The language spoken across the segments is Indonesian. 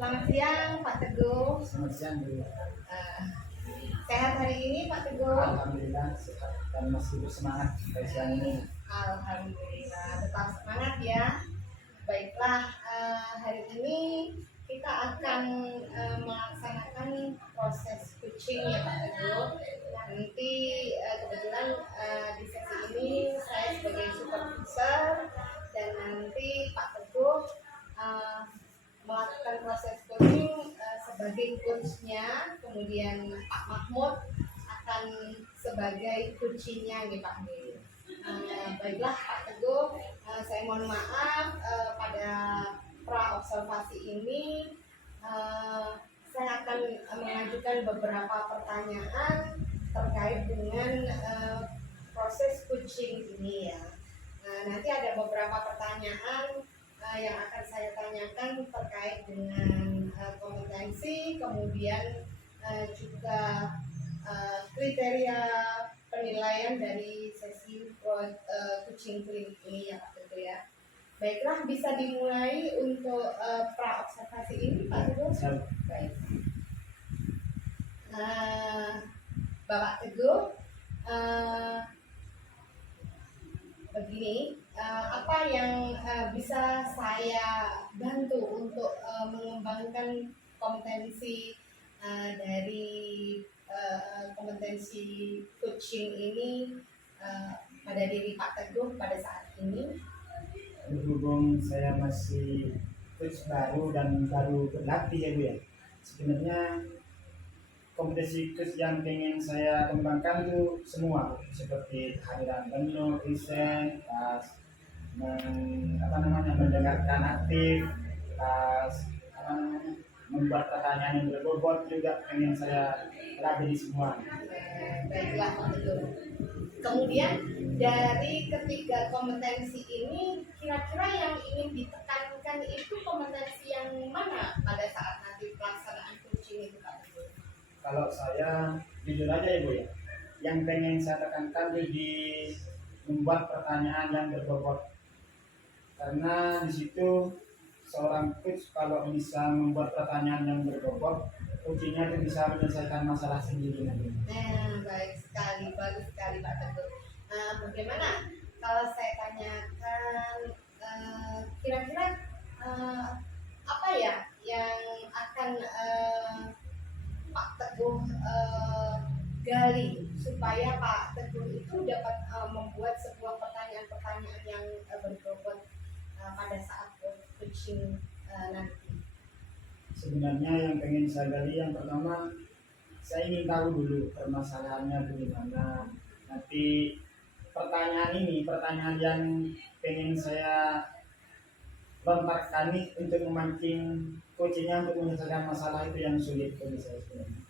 Selamat siang Pak Teguh. Selamat siang Bu. Sehat hari ini Pak Teguh? Alhamdulillah sehat dan masih bersemangat sampai siang ini. Alhamdulillah tetap semangat ya. Baiklah, hari ini kita akan melaksanakan proses coaching ya Pak Teguh. Nanti kebetulan di sesi ini saya sebagai supervisor dan nanti Pak Teguh melakukan proses coaching sebagai coachnya, kemudian Pak Mahmud akan sebagai coachingnya gitu Pak. Baiklah Pak Teguh, saya mohon maaf pada pra observasi ini saya akan mengajukan beberapa pertanyaan terkait dengan proses coaching ini ya. Nanti ada beberapa pertanyaan yang akan saya tanyakan terkait dengan kompetensi, kemudian juga kriteria penilaian dari sesi coaching klinik ini ya Pak Teguh ya. Baiklah, bisa dimulai untuk pra observasi ini Pak Teguh. Baik. Bapak Teguh, begini, apa yang bisa saya bantu untuk mengembangkan kompetensi dari kompetensi coaching ini pada diri Pak Teguh pada saat ini? Berhubung saya masih coach baru dan baru berlatih ya Bu ya. Sebenarnya kompetensi coach yang pengen saya kembangkan itu semua seperti kehadiran penuh, present, mendengarkan aktif, membuat pertanyaan yang berbobot juga pengen saya latih semua. Baiklah Pak Teguh. Kemudian dari ketiga kompetensi ini kira-kira yang ingin ditekankan itu kompetensi yang mana pada saat nanti pelaksanaan coaching itu Pak Teguh? Kalau saya jujur aja ya Bu ya, yang pengen saya tekankan itu di membuat pertanyaan yang berbobot, karena di situ seorang coach kalau bisa membuat pertanyaan yang berbobot, coachingnya itu bisa menyelesaikan masalah sendiri nanti. Baik sekali, bagus sekali Pak Teguh. Bagaimana kalau saya tanyakan kira-kira apa ya yang akan Pak Teguh gali supaya Pak Teguh itu dapat membuat sebuah pertanyaan-pertanyaan yang berbobot pada saat coaching nanti? Sebenarnya yang pengen saya gali yang pertama, saya ingin tahu dulu permasalahannya bagaimana. Nanti pertanyaan yang pengen saya lontarkan nih untuk memancing coachingnya untuk menyelesaikan masalah itu yang sulit bagi saya sebenarnya.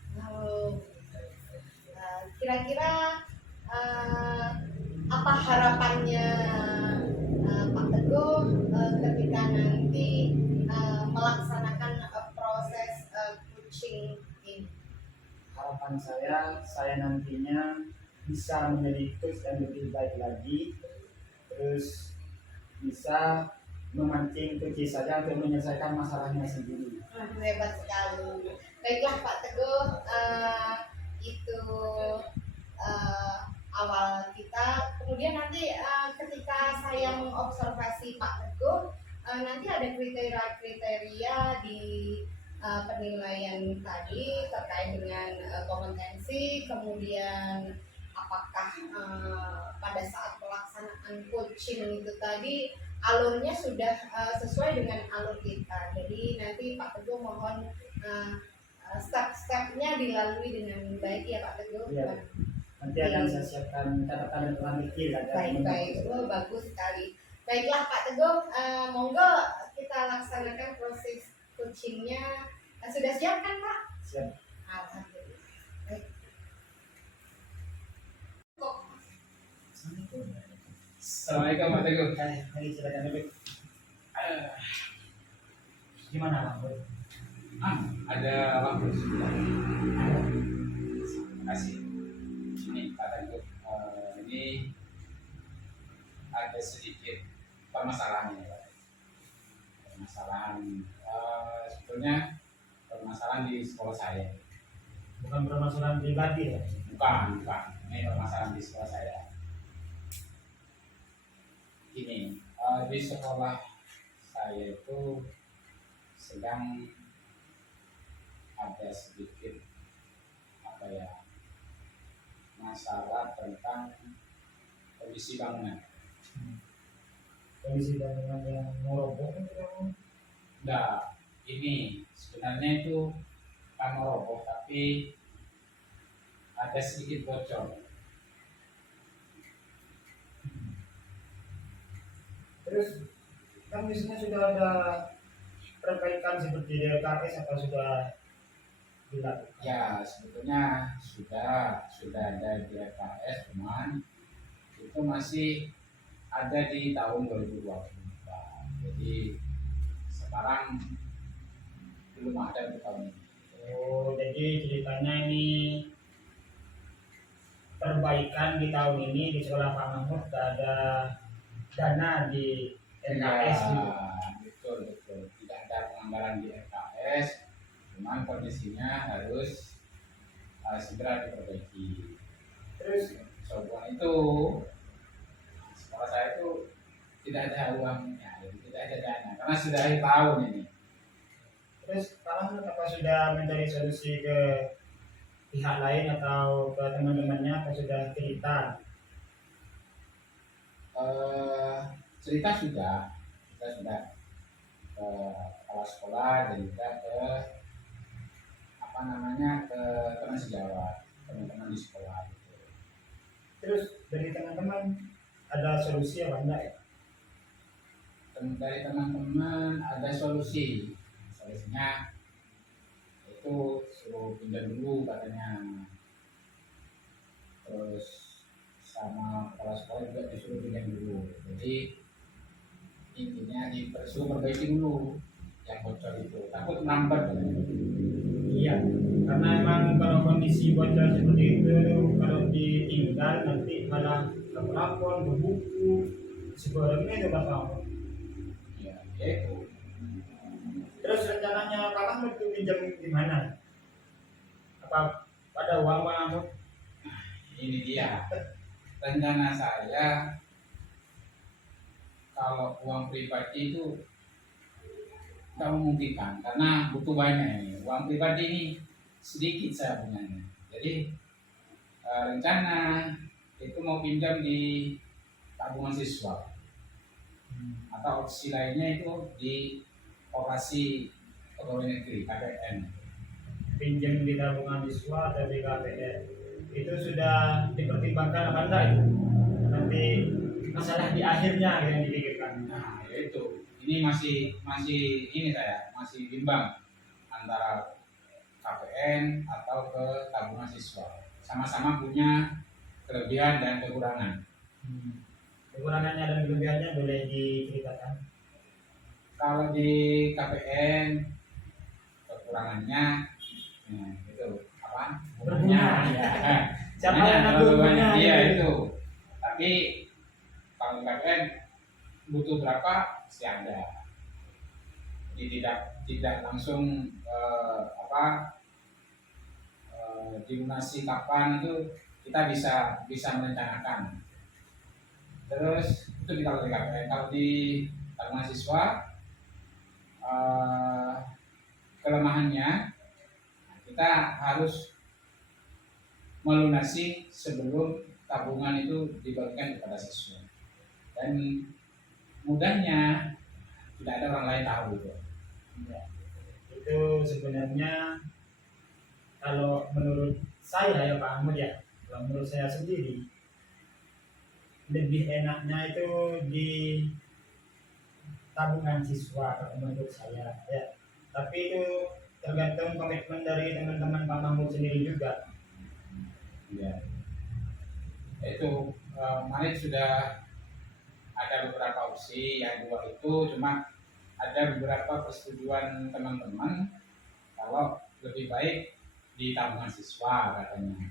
Kira-kira apa harapannya Pak Teguh ketika nanti melaksanakan proses coaching ini? Harapan saya nantinya bisa menjadi coach yang lebih baik lagi, terus bisa memancing coach saja untuk menyelesaikan masalahnya sendiri. Hebat sekali. Baiklah Pak Teguh, itu awal kita. Kemudian nanti ketika saya mengobservasi Pak Teguh, nanti ada kriteria-kriteria di penilaian tadi terkait dengan kompetensi, kemudian apakah pada saat pelaksanaan coaching itu tadi alurnya sudah sesuai dengan alur kita. Jadi nanti Pak Teguh mohon step-stepnya dilalui dengan baik ya Pak Teguh. Ya, nanti akan saya siapkan catatan dan pemikir. Baik, bagus sekali. Baiklah Pak Teguh, monggo kita laksanakan proses coachingnya. Sudah siap kan Pak? Siap. Alhamdulillah. Baik. Assalamualaikum Pak Teguh. Hari silakan duduk. Gimana Pak? Ada waktu. Terima kasih. Ini Pak Teguh. Ini ada sedikit permasalahan ini Pak. Permasalahan sebetulnya permasalahan di sekolah saya. Bukan permasalahan pribadi ya. Bukan, bukan. Ini permasalahan di sekolah saya. Ini di sekolah saya itu sedang ada sedikit apa ya masalah tentang kondisi bangunan. Kondisi bangunan yang mau roboh kan tidak. Nah, ini sebenarnya itu bukan roboh tapi ada sedikit bocor. Terus kan di sini sudah ada perbaikan seperti di LKS apa sudah dilakukan? Ya, sebetulnya sudah ada di RKS, cuman itu masih ada di tahun 2024. Jadi sekarang belum ada untuk tahun ini. Oh, jadi ceritanya ini perbaikan di tahun ini di sekolah Pak Mahmud tidak ada dana di LKS gitu. Betul betul. Tidak ada penganggaran di RKS, cuman kondisinya harus segera diperbaiki. Terus Soalnya itu sekolah saya itu tidak ada uangnya, tidak ada dana karena sudah akhir tahun ini. terus Pak Mahmud apa sudah mencari solusi ke pihak lain atau ke teman-temannya apa sudah cerita? Cerita sudah kita sudah ke kepala sekolah dan juga ke apa namanya ke teman sejawat teman-teman di sekolah gitu. Terus dari teman-teman ada solusi apa enggak ya? Dari teman-teman ada solusinya itu suruh pindah dulu katanya, terus sama kepala sekolah juga disuruh pindah dulu. Jadi intinya disuruh perbaiki dulu yang bocor itu, takut merambat katanya. Iya, karena emang kalau kondisi bocor seperti itu kalau ditinggal nanti malah lapor ke buku sebenarnya itu Pak Mahmud. Ya itu Terus rencananya Pak Mahmud itu pinjam di mana? Apa ada uang Pak Mahmud? ini dia rencana saya. Kalau uang pribadi itu tidak memungkinkan karena butuh banyak ini. Uang pribadi ini sedikit saya punya. Jadi rencana itu mau pinjam di tabungan siswa atau opsi lainnya itu di operasi pegawai negeri KPN. Pinjam di tabungan siswa atau di KPR itu sudah dipertimbangkan apa enggak itu? Nanti masalah di akhirnya yang dipikirkan. Nah itu ini masih ini saya masih bimbang antara KPN atau ke tabungan siswa. Sama-sama punya kelebihan dan kekurangan. Kekurangannya dan kelebihannya boleh diceritakan. Kalau di KPN kekurangannya itu apa? Berbunga. Ya. Siapa Bunganya yang nabung terlalu bunga banyak. Iya gitu? itu. Tapi kalau di KPN butuh berapa pasti ada. Jadi tidak langsung dilunasi kapan itu kita bisa merencanakan. Terus itu di kalau di KPN. Kalau di tabungan siswa kelemahannya kita harus melunasi sebelum tabungan itu dibagikan kepada siswa. Dan mudahnya tidak ada orang lain tahu itu. Ya. Itu sebenarnya kalau menurut saya ya Pak Ahmad ya, kalau menurut saya sendiri lebih enaknya itu di tabungan siswa kalau menurut saya ya. Tapi itu tergantung komitmen dari teman-teman Pak Mahmud sendiri juga. Ya. Itu kemarin sudah ada beberapa opsi, yang dua itu cuma ada beberapa persetujuan teman-teman kalau lebih baik di tabungan siswa katanya.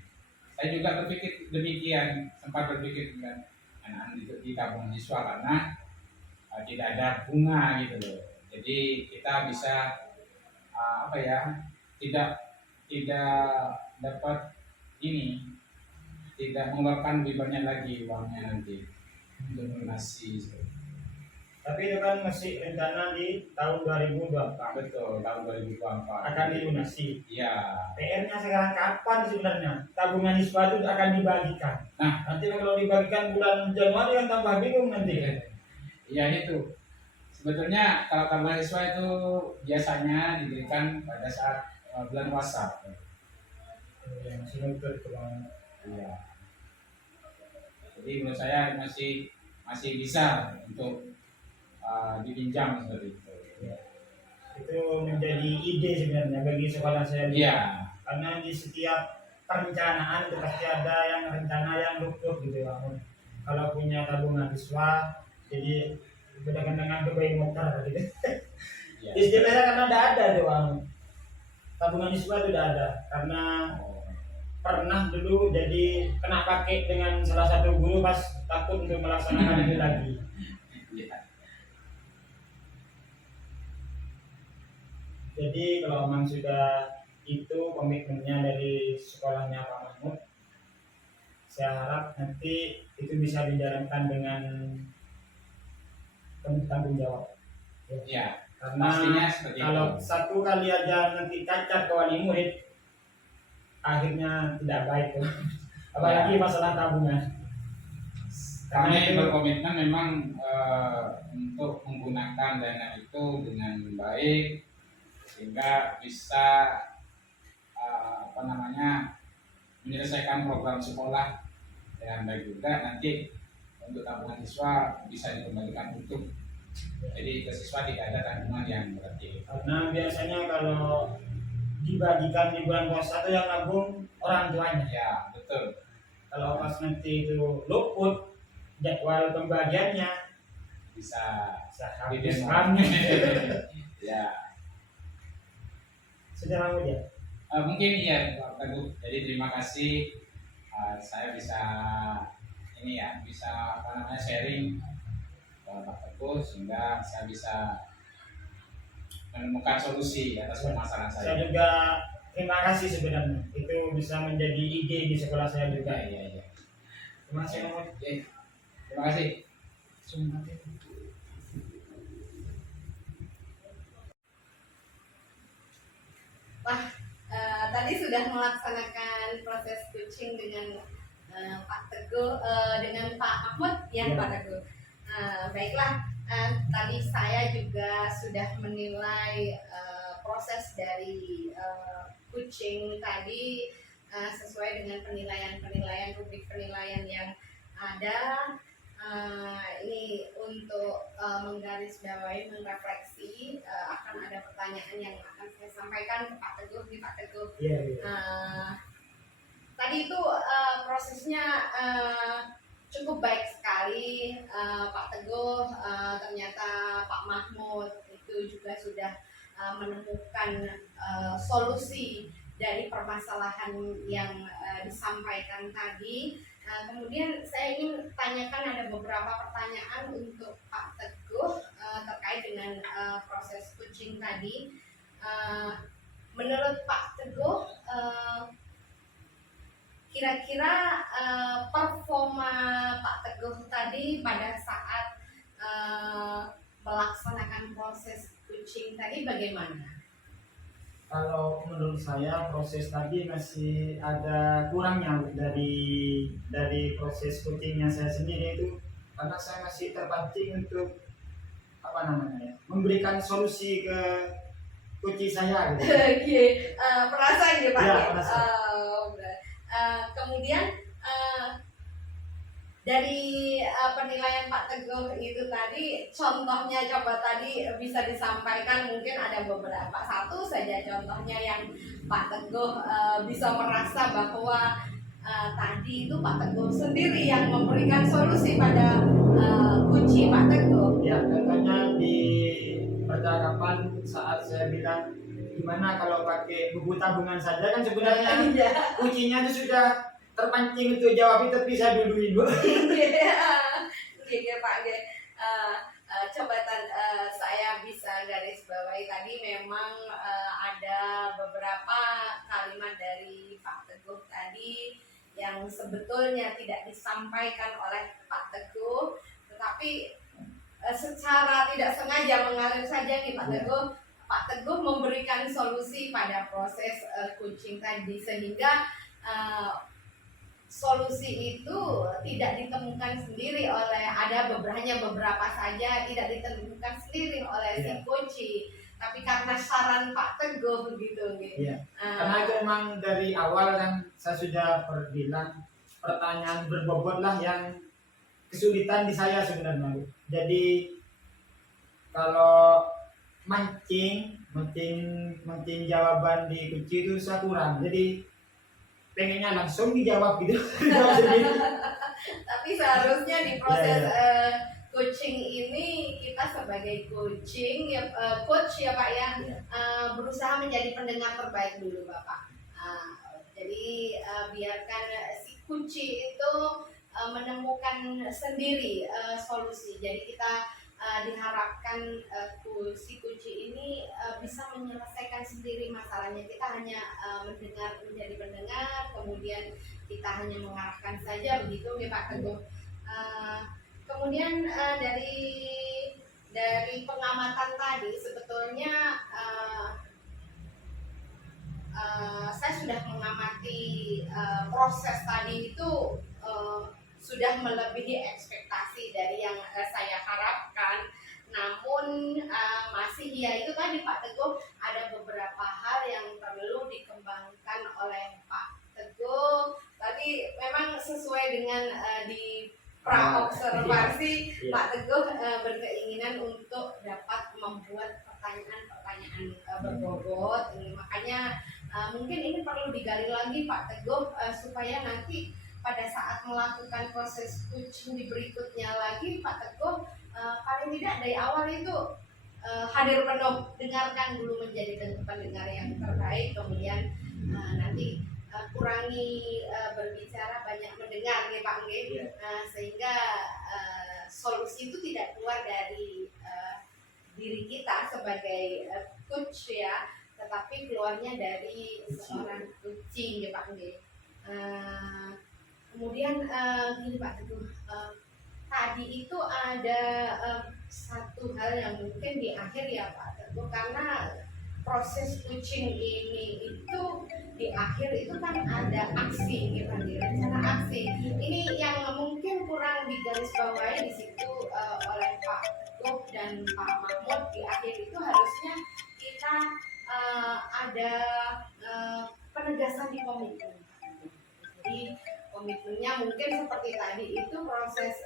Saya juga berpikir demikian, sempat berpikir dengan di tabungan siswa karena tidak ada bunga gitu loh. Jadi kita bisa apa ya, tidak tidak dapat ini, tidak mengeluarkan lebih banyak lagi uangnya nanti untuk melunasi. Tapi itu kan masih rencana di tahun 2024 Betul, tahun 2024 akan dilunasi. Iya. PR-nya sekarang kapan sebenarnya tabungan ISPA itu akan dibagikan? Nah, Nanti kalau dibagikan bulan Januari kan tambah bingung nanti. iya itu. Sebetulnya kalau tabungan siswa itu biasanya diberikan pada saat bulan puasa. Ya, masih nuntut itu Bang. Iya. Jadi menurut saya masih bisa untuk dipinjam seperti itu. Itu menjadi ide sebenarnya bagi sekolah saya. Iya. Karena di setiap perencanaan itu pasti ada yang rencana yang luput gitu ya. Kalau punya tabungan siswa, jadi udah dengan berbagai motor gitu. Iya. Istilahnya karena tidak ada tuh Bang. Tabungan siswa itu tidak ada karena pernah dulu jadi kena pakai dengan salah satu guru pas takut untuk melaksanakan itu lagi. Iya. Jadi kalau memang sudah itu komitmennya dari sekolahnya Pak Mahmud, saya harap nanti itu bisa dijalankan dengan penuh tanggung jawab. Iya. Karena Pastinya seperti kalau itu. satu kali aja nanti cacat ke wali murid, akhirnya tidak baik tuh. Apalagi masalah tabungan. Karena Kami itu berkomitmen memang untuk menggunakan dana itu dengan baik sehingga bisa menyelesaikan program sekolah dengan baik juga. Nanti untuk tabungan siswa bisa dikembalikan utuh. Jadi ke siswa tidak ada tanggungan yang berarti. karena biasanya kalau dibagikan di bulan puasa itu yang nabung orang tuanya. Ya betul. Kalau pas nanti itu luput jadwal pembagiannya Bisa habis didemo. kami. Ya. Sudah lama ya. Mungkin iya Pak Teguh. Jadi terima kasih saya bisa bisa sharing ke Pak Teguh sehingga saya bisa menemukan solusi atas permasalahan Saya saya. juga terima kasih sebenarnya itu bisa menjadi ide di sekolah saya juga. Iya. Terima kasih Mahmud. Terima kasih. Sumpah. Wah, tadi sudah melaksanakan proses coaching dengan Pak Teguh, dengan Pak Mahmud ya, Ya. Pak Teguh. Baiklah, tadi saya juga sudah menilai proses dari coaching tadi sesuai dengan penilaian rubrik penilaian yang ada. Ini untuk menggarisbawahi, merefleksi, akan ada pertanyaan yang akan saya sampaikan ke Pak Teguh. Pak Teguh, Iya. tadi itu prosesnya cukup baik sekali, Pak Teguh. Ternyata Pak Mahmud itu juga sudah menemukan solusi dari permasalahan yang disampaikan tadi. Kemudian saya ingin tanyakan ada beberapa pertanyaan untuk Pak Teguh terkait dengan proses coaching tadi. Menurut Pak Teguh, kira-kira performa Pak Teguh tadi pada saat melaksanakan proses coaching tadi bagaimana? Kalau menurut saya proses tadi masih ada kurangnya dari proses coachingnya saya sendiri itu karena saya masih terpancing untuk memberikan solusi ke coaching saya gitu. Perasaan ya Pak? Ya, Ya? merasa. Kemudian dari penilaian Pak Teguh itu tadi, contohnya coba tadi bisa disampaikan, mungkin ada beberapa, satu saja contohnya yang Pak Teguh bisa merasa bahwa tadi itu Pak Teguh sendiri yang memberikan solusi pada kunci Pak Teguh. Ya, contohnya di percakapan saat saya bilang gimana kalau pakai buku tabungan saja kan sebenarnya kuncinya itu sudah terpancing untuk jawab tapi saya duluin Bu. Iya Pak. Coba saya bisa garis bawahi tadi memang yang sebetulnya tidak disampaikan oleh Pak Teguh, tetapi secara tidak sengaja mengalir saja nih Pak Iya. Teguh. Pak Teguh memberikan solusi pada proses coaching tadi, sehingga solusi itu tidak ditemukan sendiri oleh, ada beberapa saja tidak ditemukan sendiri oleh si Iya. coach, tapi karena saran Pak Teguh begitu gitu. Iya. Karena itu memang dari awal kan saya sudah bilang pertanyaan berbobot lah yang kesulitan di saya sebenarnya. Jadi kalau mancing jawaban di kunci itu saya kurang. Jadi pengennya langsung dijawab gitu. Jawab sendiri. Tapi seharusnya di proses Iya, coaching ini kita sebagai coach ya Pak ya, berusaha menjadi pendengar terbaik dulu Bapak. Jadi biarkan si kunci itu menemukan sendiri solusi. Jadi kita diharapkan si kunci ini bisa menyelesaikan sendiri masalahnya. Kita hanya mendengar, menjadi pendengar, kemudian kita hanya mengarahkan saja begitu ya Pak Teguh. Kemudian dari pengamatan tadi sebetulnya saya sudah mengamati proses tadi itu sudah melebihi ekspektasi dari yang saya harapkan. Namun masih ya itu tadi Pak Teguh, ada beberapa hal yang perlu dikembangkan oleh Pak Teguh. Tadi memang sesuai dengan di praobservasi, Iya. Pak Teguh berkeinginan untuk dapat membuat pertanyaan-pertanyaan berbobot. Makanya mungkin ini perlu digali lagi Pak Teguh supaya nanti pada saat melakukan proses coaching di berikutnya lagi Pak Teguh paling tidak dari awal itu hadir penuh, dengarkan dulu menjadi pendengar yang terbaik, kemudian nanti kurangi berbicara, banyak mendengar nih Pak Nggih. Iya. Sehingga solusi itu tidak keluar dari diri kita sebagai coach ya, tetapi keluarnya dari seorang coaching ya Pak Nggih. Kemudian gini Pak Teguh, tadi itu ada satu hal yang mungkin di akhir ya Pak Teguh, karena proses coaching ini itu di akhir itu kan ada aksi gitu, rencana aksi. Ini yang mungkin kurang digarisbawahi di situ oleh Pak Teguh dan Pak Mahmud. Di akhir itu harusnya kita ada penegasan di komitmen. Jadi komitmennya mungkin seperti tadi itu proses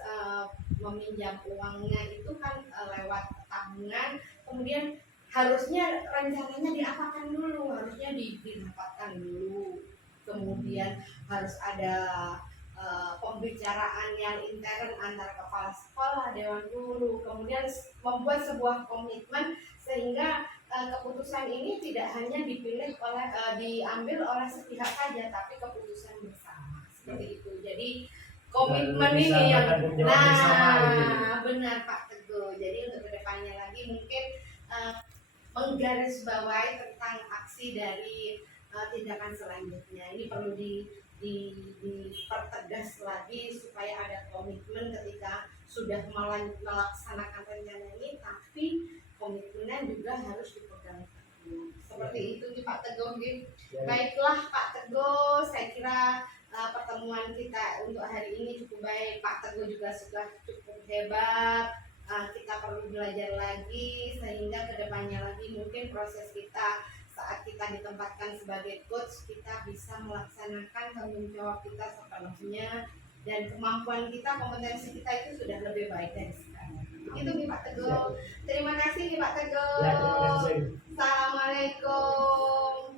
meminjam uangnya itu kan lewat tabungan, kemudian harusnya rencananya diapakan dulu, harusnya didapatkan dulu, kemudian harus ada pembicaraan yang intern antara kepala sekolah, dewan guru, kemudian membuat sebuah komitmen sehingga keputusan ini tidak hanya diambil oleh sepihak saja, tapi keputusan bersama seperti itu. Jadi komitmen Bisa ini yang bertanggung jawab bersama, gitu. benar Pak Teguh. Jadi untuk kedepannya lagi mungkin menggarisbawahi tentang aksi dari tindakan selanjutnya. Ini perlu dipertegas lagi supaya ada komitmen ketika sudah melaksanakan rencana ini, tapi komitmennya juga harus dipegang teguh. Seperti itu nih Pak Teguh. Baiklah Pak Teguh, saya kira pertemuan kita untuk hari ini cukup baik. Pak Teguh juga sudah cukup hebat. Kita perlu belajar lagi sehingga kedepannya lagi mungkin proses kita saat kita ditempatkan sebagai coach, kita bisa melaksanakan tanggung jawab kita sepenuhnya, dan kemampuan kita, kompetensi kita itu sudah lebih baik dari sekarang. Itu nih Pak Teguh. Terima kasih nih Pak Teguh. Ya, terima kasih. Assalamualaikum.